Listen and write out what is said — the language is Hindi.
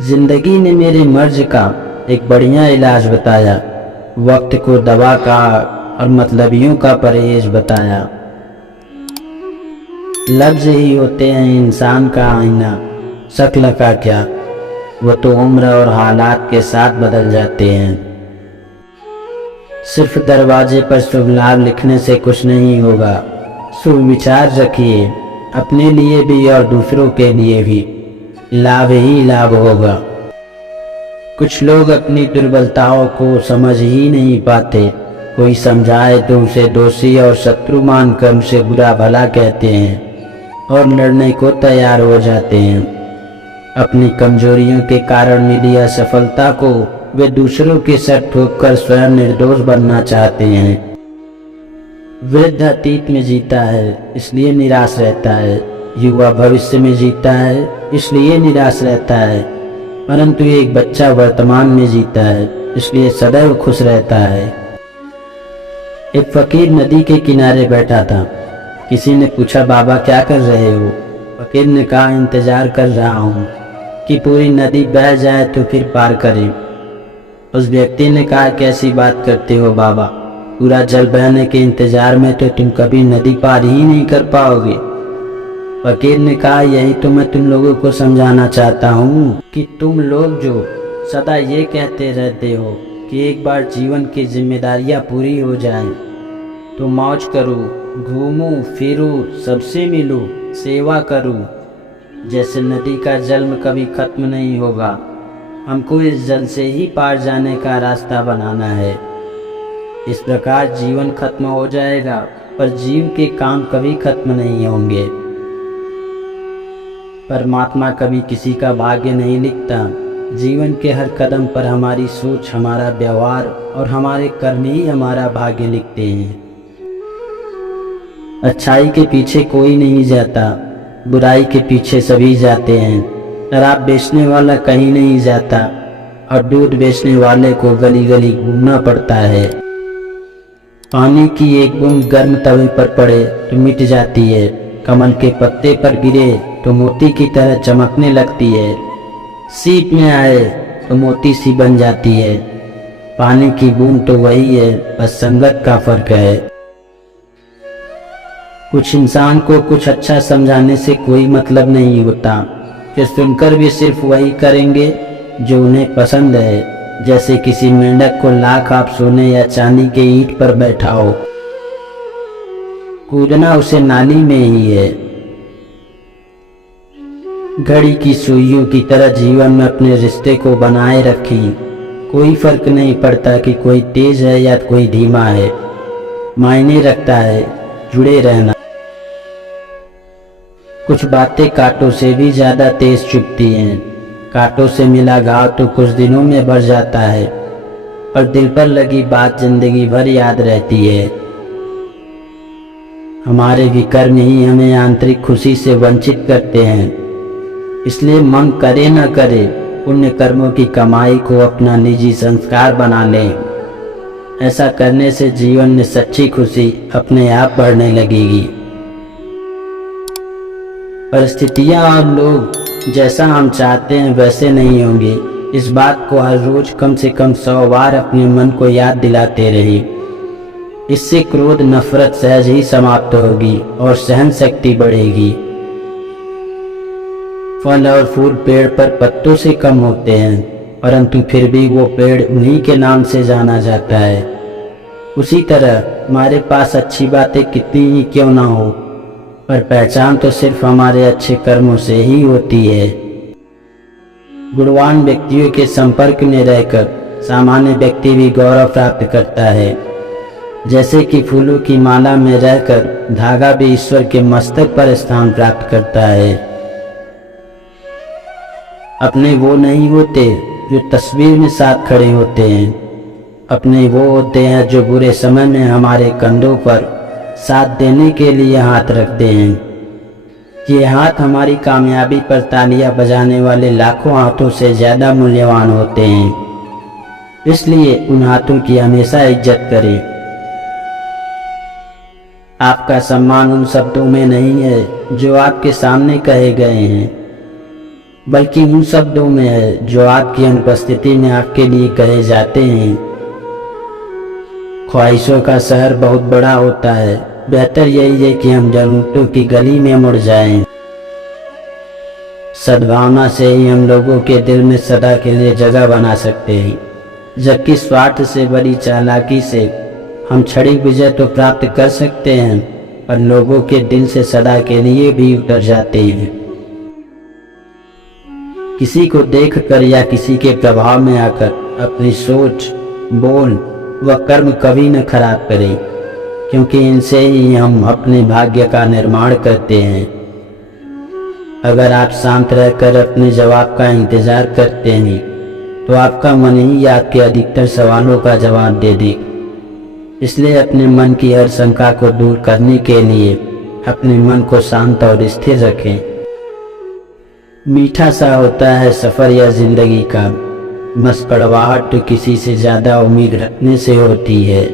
जिंदगी ने मेरे मर्ज का एक बढ़िया इलाज बताया, वक्त को दवा का और मतलबियों का परहेज बताया। लफ्ज ही होते हैं इंसान का आईना, शक्ल का क्या, वो तो उम्र और हालात के साथ बदल जाते हैं। सिर्फ दरवाजे पर शुभ लाभ लिखने से कुछ नहीं होगा, शुभ विचार रखिए, अपने लिए भी और दूसरों के लिए भी, लाभ ही लाभ होगा। कुछ लोग अपनी दुर्बलताओं को समझ ही नहीं पाते, कोई समझाए तो उसे दोषी और शत्रु मानकर उसे बुरा भला कहते हैं और लड़ने को तैयार हो जाते हैं। अपनी कमजोरियों के कारण मिली असफलता को वे दूसरों के सर ठोककर स्वयं निर्दोष बनना चाहते हैं। वृद्ध अतीत में जीता है इसलिए निराश रहता है, युवा भविष्य में जीता है इसलिए निराश रहता है, परंतु एक बच्चा वर्तमान में जीता है इसलिए सदैव खुश रहता है। एक फकीर नदी के किनारे बैठा था। किसी ने पूछा, बाबा क्या कर रहे हो? फकीर ने कहा, इंतजार कर रहा हूँ कि पूरी नदी बह जाए तो फिर पार करें। उस व्यक्ति ने कहा, कैसी बात करते हो बाबा, पूरा जल बहने के इंतजार में तो तुम कभी नदी पार ही नहीं कर पाओगे। फकीर ने कहा, यही तो मैं तुम लोगों को समझाना चाहता हूँ कि तुम लोग जो सदा ये कहते रहते हो कि एक बार जीवन की जिम्मेदारियाँ पूरी हो जाएं, तो मौज करूँ, घूमूं फिरूं, सबसे मिलूं, सेवा करूं, जैसे नदी का जल कभी खत्म नहीं होगा, हमको इस जल से ही पार जाने का रास्ता बनाना है। इस प्रकार जीवन खत्म हो जाएगा पर जीव के काम कभी खत्म नहीं होंगे। परमात्मा कभी किसी का भाग्य नहीं लिखता। जीवन के हर कदम पर हमारी सोच, हमारा व्यवहार और हमारे कर्म ही हमारा भाग्य लिखते हैं। अच्छाई के पीछे कोई नहीं जाता, बुराई के पीछे सभी जाते हैं। शराब बेचने वाला कहीं नहीं जाता और दूध बेचने वाले को गली गली घूमना पड़ता है। पानी की एक बूंद गर्म तवे पर पड़े तो मिट जाती है, कमल के पत्ते पर गिरे तो मोती की तरह चमकने लगती है, सीप में आए तो मोती सी बन जाती है। पानी की बूंद तो वही है, बस संगत का फर्क है। कुछ इंसान को कुछ अच्छा समझाने से कोई मतलब नहीं होता, फिर सुनकर भी सिर्फ वही करेंगे जो उन्हें पसंद है। जैसे किसी मेंढक को लाख आप सोने या चांदी के ईंट पर बैठाओ, कूदना उसे नाली में ही है। घड़ी की सुइयों की तरह जीवन में अपने रिश्ते को बनाए रखी, कोई फर्क नहीं पड़ता कि कोई तेज है या कोई धीमा है, मायने रखता है जुड़े रहना। कुछ बातें कांटों से भी ज्यादा तेज चुभती हैं। कांटों से मिला घाव तो कुछ दिनों में भर जाता है, पर दिल पर लगी बात जिंदगी भर याद रहती है। हमारे विकर्म ही हमें आंतरिक खुशी से वंचित करते हैं, इसलिए मन करे न करे पुण्य कर्मों की कमाई को अपना निजी संस्कार बना लें। ऐसा करने से जीवन में सच्ची खुशी अपने आप बढ़ने लगेगी। परिस्थितियां और लोग जैसा हम चाहते हैं वैसे नहीं होंगे, इस बात को हर रोज कम से कम 100 बार अपने मन को याद दिलाते रहिए। इससे क्रोध, नफरत सहज ही समाप्त होगी और सहन शक्ति बढ़ेगी। फल और फूल पेड़ पर पत्तों से कम होते हैं, परंतु फिर भी वो पेड़ उन्हीं के नाम से जाना जाता है। उसी तरह हमारे पास अच्छी बातें कितनी ही क्यों ना हो, पर पहचान तो सिर्फ हमारे अच्छे कर्मों से ही होती है। गुणवान व्यक्तियों के संपर्क में रहकर सामान्य व्यक्ति भी गौरव प्राप्त करता है, जैसे कि फूलों की माला में रहकर धागा भी ईश्वर के मस्तक पर स्थान प्राप्त करता है। अपने वो नहीं होते जो तस्वीर में साथ खड़े होते हैं, अपने वो होते हैं जो बुरे समय में हमारे कंधों पर साथ देने के लिए हाथ रखते हैं। ये हाथ हमारी कामयाबी पर तालियां बजाने वाले लाखों हाथों से ज्यादा मूल्यवान होते हैं, इसलिए उन हाथों की हमेशा इज्जत करें। आपका सम्मान उन शब्दों में नहीं है जो आपके सामने कहे गए हैं, बल्कि उन शब्दों में है जो आपकी अनुपस्थिति में आपके लिए कहे जाते हैं। ख्वाहिशों का शहर बहुत बड़ा होता है, बेहतर यही है कि हम ज़रूरतों की गली में मुड़ जाएं। सद्भावना से ही हम लोगों के दिल में सदा के लिए जगह बना सकते हैं, जबकि स्वार्थ से बड़ी चालाकी से हम क्षणिक विजय तो प्राप्त कर सकते हैं पर लोगों के दिल से सदा के लिए भी उतर जाते हैं। किसी को देखकर या किसी के प्रभाव में आकर अपनी सोच, बोल व कर्म कभी न खराब करें, क्योंकि इनसे ही हम अपने भाग्य का निर्माण करते हैं। अगर आप शांत रहकर अपने जवाब का इंतजार करते हैं तो आपका मन ही आपके अधिकतर सवालों का जवाब दे दे। इसलिए अपने मन की हर शंका को दूर करने के लिए अपने मन को शांत और स्थिर रखें। मीठा सा होता है सफ़र या जिंदगी का, बस कड़वाहट तो किसी से ज़्यादा उम्मीद रखने से होती है।